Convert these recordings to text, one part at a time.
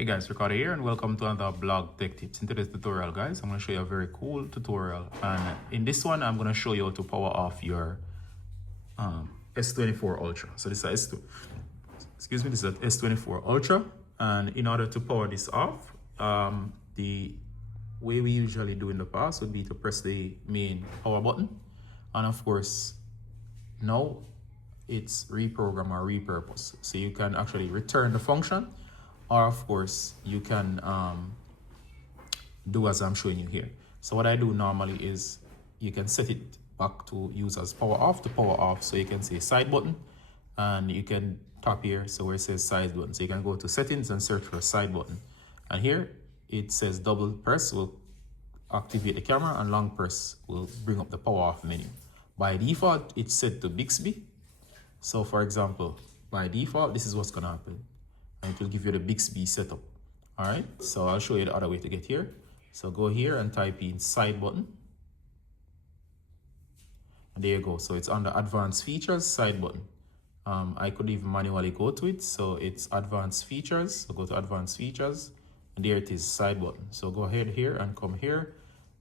Hey guys, Ricardo here and welcome to another blog tech tips. In today's tutorial guys, I'm going to show you a very cool tutorial, and in this one I'm going to show you how to power off your S24 Ultra. So this is this is an S24 Ultra, and in order to power this off, the way we usually do in the past would be to press the main power button, and of course now it's reprogram or repurpose, so you can actually return the function, or of course you can do as I'm showing you here. So what I do normally is you can set it back to use as power off to power off. So you can say side button, and you can tap here so where it says side button, so you can go to settings and search for side button, and here it says double press will activate the camera and long press will bring up the power off menu. By default it's set to Bixby, so for example by default this is what's gonna happen, and it will give you the Bixby setup. All right, so I'll show you the other way to get here. So go here and type in side button, and there you go. So it's under advanced features, side button. I could even manually go to it, so it's advanced features, so go to advanced features, and there it is, side button. So go ahead here and come here,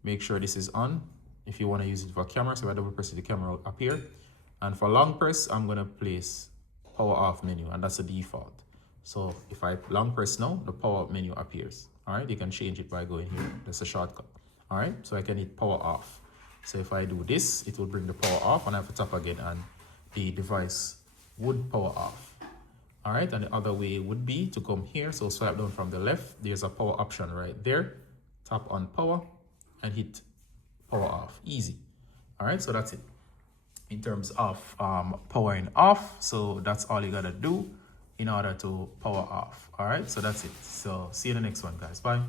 make sure this is on if you want to use it for camera. So if I double press it, the camera will appear, and for long press I'm going to place power off menu, and that's the default. So if I long press now, the power up menu appears. All right, you can change it by going here. That's a shortcut. All right, so I can hit power off. So if I do this, it will bring the power off, and I have to tap again and the device would power off. All right, and the other way would be to come here. So swipe down from the left, there's a power option right there. Tap on power and hit power off. Easy. All right, so that's it in terms of powering off. So that's all you gotta do in order to power off. All right, so that's it. So see you in the next one guys. Bye.